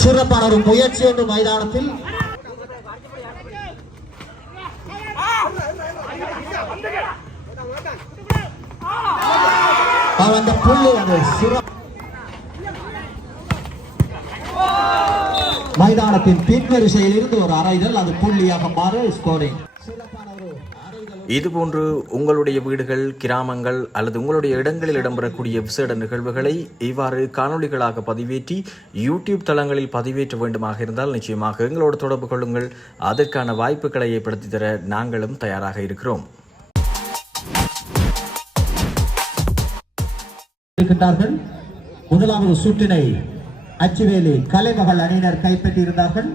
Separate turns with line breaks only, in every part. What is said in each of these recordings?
சிறப்பான ஒரு முயற்சி ஒன்று மைதானத்தில். அந்த புள்ளி அது சிறப்பு. மைதானத்தின் பின்வரிசையில் இருந்து ஒரு அறைதல் அது புள்ளியாக மாற ஸ்கோரிங் சிறப்பான
இதுபோன்று உங்களுடைய வீடுகள் கிராமங்கள் அல்லது உங்களுடைய இடங்களில் இடம்பெறக்கூடிய விசேட நிகழ்வுகளை இவ்வாறு காணொளிகளாக பதிவேற்றி யூடியூப் தளங்களில் பதிவேற்ற வேண்டுமாக இருந்தால் நிச்சயமாக எங்களோடு தொடர்பு கொள்ளுங்கள். அதற்கான வாய்ப்புகளை ஏற்படுத்தி தர நாங்களும் தயாராக இருக்கிறோம்.
இருக்கின்றார்கள். முதலாவது சுற்றினை அச்சுவேலி கலைமகள் அணியினர் கைப்பற்றியிருந்தார்கள்.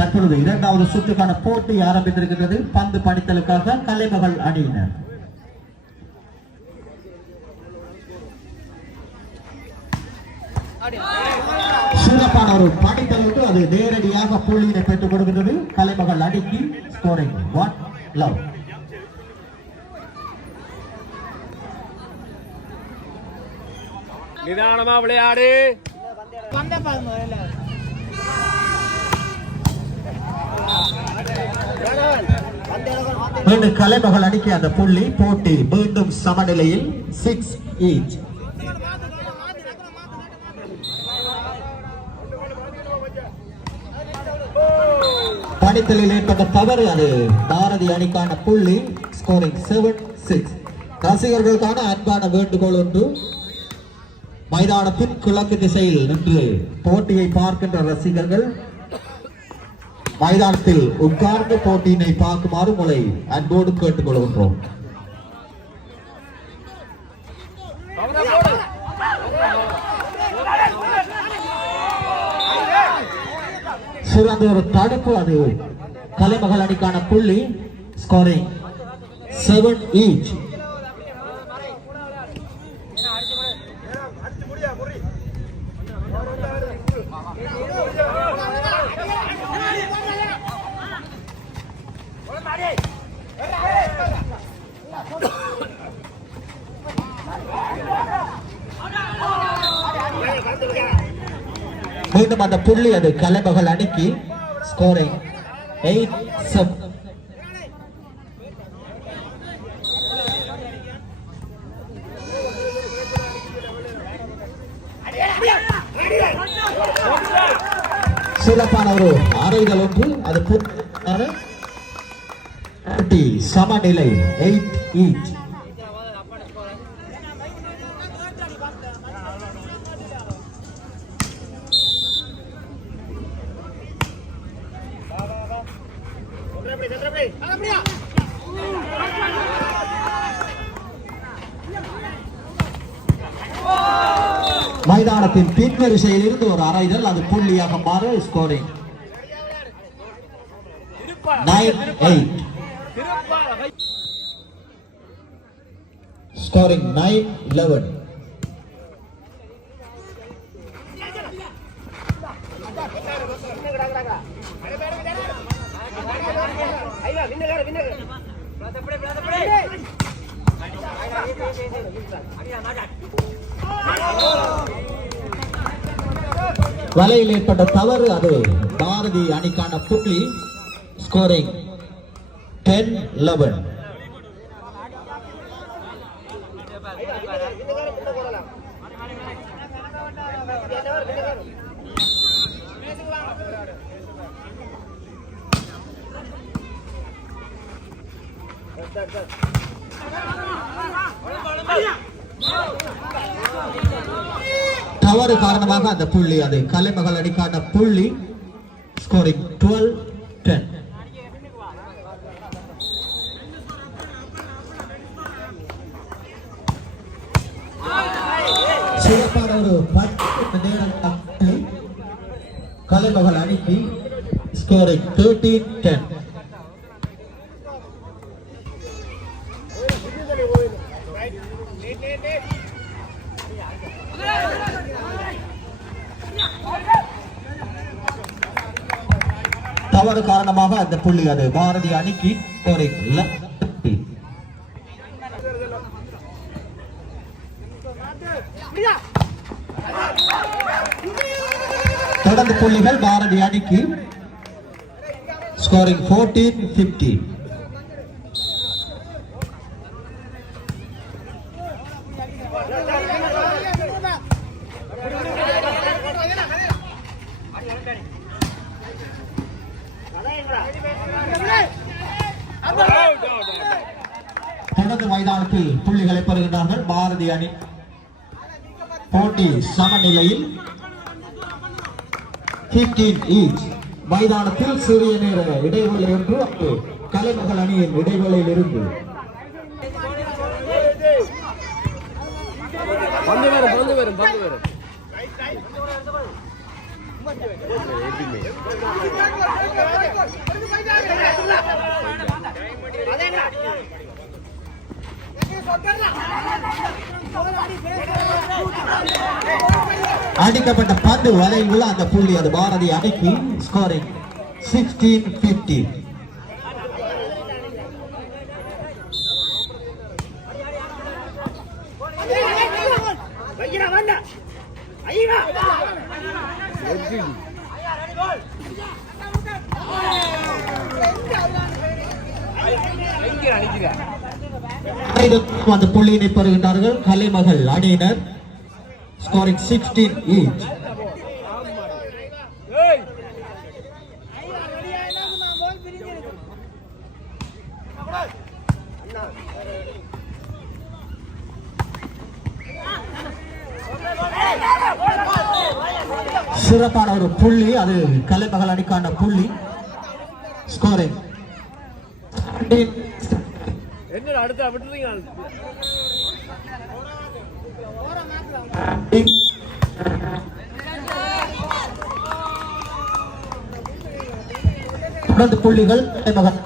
தற்பொழுது இரண்டாவது சுற்றுக்கான போட்டி ஆரம்பித்திருக்கின்றது. பந்து பணித்தலுக்காக கலைமகள் அணியினர். சிறப்பான ஒரு பணித்தல் உண்டு அது நேரடியாக புள்ளியினை பெற்றுக் கொடுக்கின்றது. கலைமகள் அடிக்கு ஸ்கோரிங் ஒன் லவ்
நிதானமா விளையாடு.
மீண்டும் கலைமகள் அடிக்க அந்த புள்ளி போட்டி மீண்டும் சமநிலையில் சிக்ஸ் ஈச் பணித்தலில் ஏற்பட்ட தவறு அது பாரதி அணிக்கான புள்ளி ஸ்கோரிங் செவன் சிக்ஸ் ரசிகர்களுக்கான அன்பான வேண்டுகோள் ஒன்று. மைதானத்தின் கிழக்கு திசையில் நின்று போட்டியை பார்க்கின்ற ரசிகர்கள் மைதானத்தில் உட்கார்ந்து போட்டியினை பார்க்குமாறு உங்களை அன்போடு கேட்டுக் கொள்கின்றோம் சிறந்த ஒரு தடுப்பு அது. கலைமகள் அணிக்கான புள்ளி ஸ்கோரிங் செவன் ஈச் மீண்டும் அந்த புள்ளி அது கலைமகள் அணிக்கு ஸ்கோரிங் எயிட் செவன் சிறப்பான ஒரு அறைகள் ஒன்று. அது சமநிலை. எயிட் ஈச் மைதானத்தின் பின்வரிசையில் இருந்து ஒரு அறைதல் அது புள்ளியாக மாற scoring nine eight scoring nine eleven வலையில் ஏற்பட்ட தவறு அது பாரதி அணிக்கான புள்ளி ஸ்கோரிங் டென் லெவன் தவறு காரணமாக அந்த புள்ளி அது கலைமகள் அணிக்கான புள்ளி ஸ்கோரிங் டுவெல் டென் சிறப்பான ஒரு பத்து நேரம் கலைமகள் அணிக்கு ஸ்கோரிங் தேர்ட்டீன் டென் தவறு காரணமாக அந்த புள்ளி அது பாரதி அணிக்கு கோரைக்குள்ள தொடர்ந்து புள்ளிகள் பாரதி அணிக்கு ஸ்கோரிங் ஃபோர்டீன் பிப்டீன் மைதானத்தில் புள்ளிகளை பெறுகின்றார்கள். பாரதி அணி போட்டி சமநிலையில் 15 ஈச் மைதானத்தில் சிறிய நேர இடைவெளி ஒன்று அங்கு கலைமகள் அணியின் இடைவெளியில் இருந்து
பந்து வரும் பந்து வரும் பந்து வரும்
அடிக்கப்பட்ட பந்து வலையில் அந்த புள்ளி அது பாரதி அணிக்கு ஸ்கோரிங் 16 15 அனைவரும் அந்த புள்ளியினை பெறுகின்றார்கள் கலைமகள் அணியினர். ஸ்கோரிங் 16 ஈச் சிறப்பான ஒரு புள்ளி. அது கலைமகள் அணிக்கான புள்ளி. ஸ்கோரிங்
என்னடா அடுத்த
தொடர்ந்து புள்ளிகள் கலைமகள்.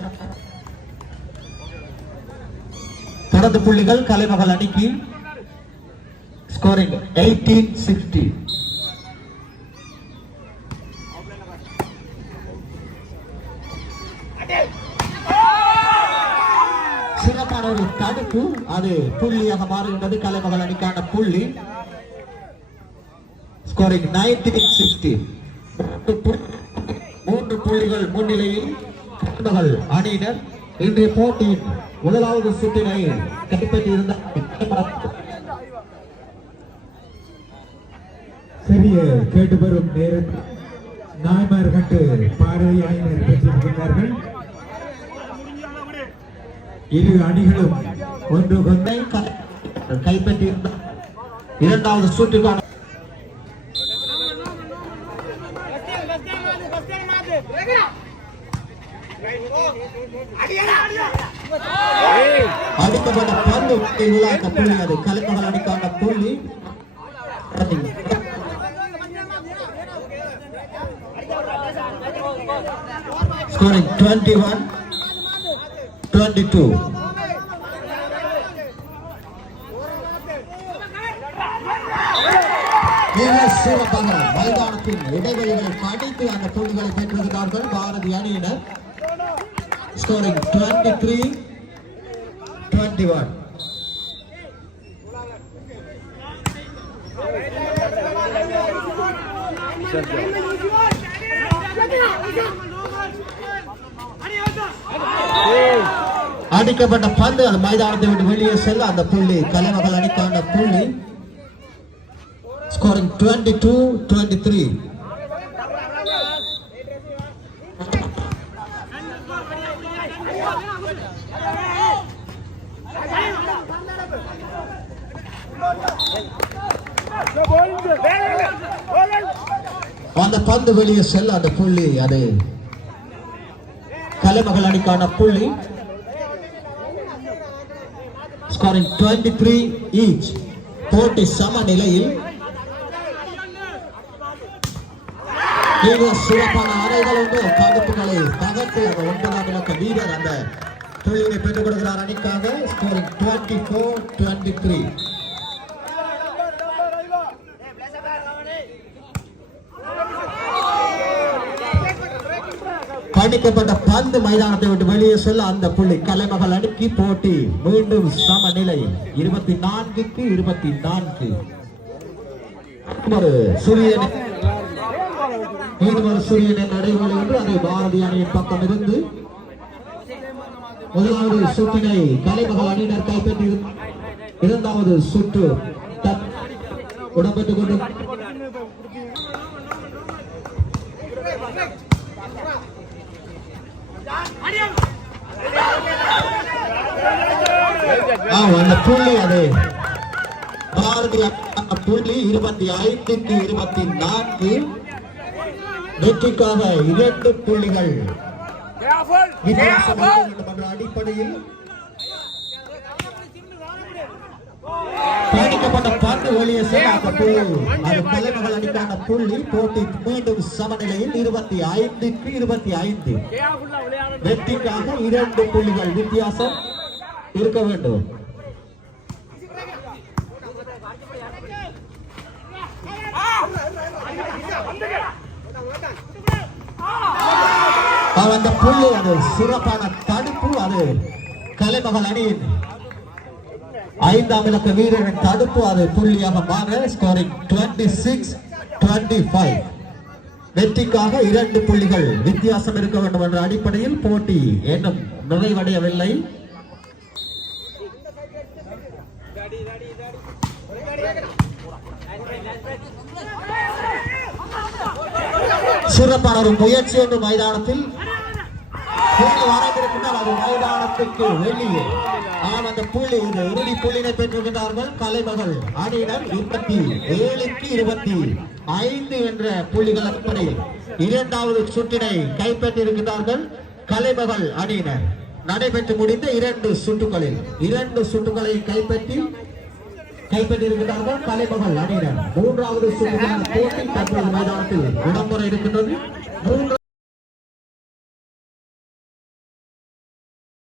தொடர்ந்து புள்ளிகள் கலைமகள் அணிக்கு ஸ்கோரிங் எயிட்டீன் சிக்ஸ்டி சிறப்பான ஒரு தடுப்பு அது புள்ளியாக மாறுகின்றது கலைமகள் அணிக்கான புள்ளி. ஸ்கோரிங் நைன்டீன் சிக்ஸ்டி மூன்று புள்ளிகள் முன்னிலையில் கலைமகள் அணியினர். இன்றைய போட்டியின் முதலாவது சுற்றினை கைப்பற்றியிருந்த
சிறிய கேட்டு பெறும் நேரத்தில் நாய்மார் கண்டு பாரதி பெற்றிருக்கிறார்கள் இரு அணிகளும் ஒன்று கொண்டை
கைப்பற்றி இரண்டாவது சூட்டுக்கான அடுத்தபட பந்து உள்ளாக்க புள்ளி அது. கலந்தவள் அடிக்கான புள்ளி. Scoring 21 22 சூழப்பாக மைதானத்தின் இடைவெளிகளை படித்து அந்த புள்ளிகளை பெற்றிருந்தார்கள் பாரதி அணியினர். Scoring twenty three twenty one அடிக்கப்பட்ட பந்து அந்த மைதானத்தை விட்டு வெளியே செல்ல அந்த புள்ளி கலைமகள் அணிக்கான புள்ளி. Scoring twenty two twenty three அந்த பந்து வெளியே செல்ல அந்த புள்ளி அது கலைமகள் அணிக்கான புள்ளி. ஸ்கோரிங் 23 த்ரீ ஈச் போட்டி சம நிலையில் மிக சிறப்பான அறைகள் உண்டு. தடுப்புகளை தகர்த்து அந்த ஒன்பதாம் இலக்க வீரர் அந்த புள்ளியை பெற்றுக் கொடுக்கிறார் அணிக்காக. ஸ்கோரிங் 24 ஃபோர் டுவெண்ட்டி த்ரீ படிக்கப்பட்ட பந்து மைதானத்தை விட்டு வெளியே செல்ல அந்த புள்ளி கலைமகள் அடுக்கி போட்டி. மீண்டும் சமநிலை. இருபத்தி நான்குக்கு இருபத்தி நான்கு. ஒரு சூரியன். நே- சூரியனின் நடைமுறை என்று அதை பாரதி அணியின் பக்கம் இருந்து முதலாவது சுற்றினை கலைமகள் அணியினர் கைப்பற்றி இரண்டாவது சுற்று தட்- இடம்பெற்றுக் கொண்டு அந்த புள்ளி அது. பாரதி புள்ளி இருபத்தி ஐந்துக்கு இருபத்தி நான்கு. வெற்றிக்காக இரண்டு புள்ளிகள். அடிப்படையில் பயணிக்கப்பட்ட பந்து வெளியே செல்லாத புள்ளி அது தலைமகள் அடிக்கான புள்ளி போட்டி மீண்டும் சமநிலையில் இருபத்தி ஐந்துக்கு இருபத்தி ஐந்து. வெற்றிக்காக இரண்டு புள்ளிகள் வித்தியாசம் இருக்க வேண்டும். அந்த புள்ளி அது சிறப்பான தடுப்பு அது. கலைமகள் அணியின் ஐந்தாம் இலக்க வீரரின் தடுப்பு அது புள்ளியாக மாற ஸ்கோரிங் 26 சிக்ஸ் டுவெண்ட்டி ஃபைவ் வெற்றிக்காக இரண்டு புள்ளிகள் வித்தியாசம் இருக்க வேண்டும் என்ற அடிப்படையில் போட்டி இன்னும் நிறைவடையவில்லை. சிறப்பான ஒரு முயற்சி என்று மைதானத்தில் புள்ளி அது மைதானத்துக்கு வெளியே. ஆனால் அந்த புள்ளி இது இறுதி புள்ளினை பெற்றிருக்கிறார்கள் கலைமகள் அணியினர் இருபத்தி ஏழுக்கு இருபத்தி ஐந்து என்ற புள்ளிகள் அடிப்படையில். இரண்டாவது சுற்றினை கைப்பற்றியிருக்கிறார்கள் கலைமகள் அணியினர். நடைபெற்று முடிந்த இரண்டு சுட்டுகளில் இரண்டு சுற்றுகளை கைப்பற்றி கைப்பற்றியிருக்கிறார்கள் தலைமகள் அணியினர். மூன்றாவது சுற்று போட்டி தற்போது மைதானத்தில் இடம்பெற இருக்கின்றது. மூன்று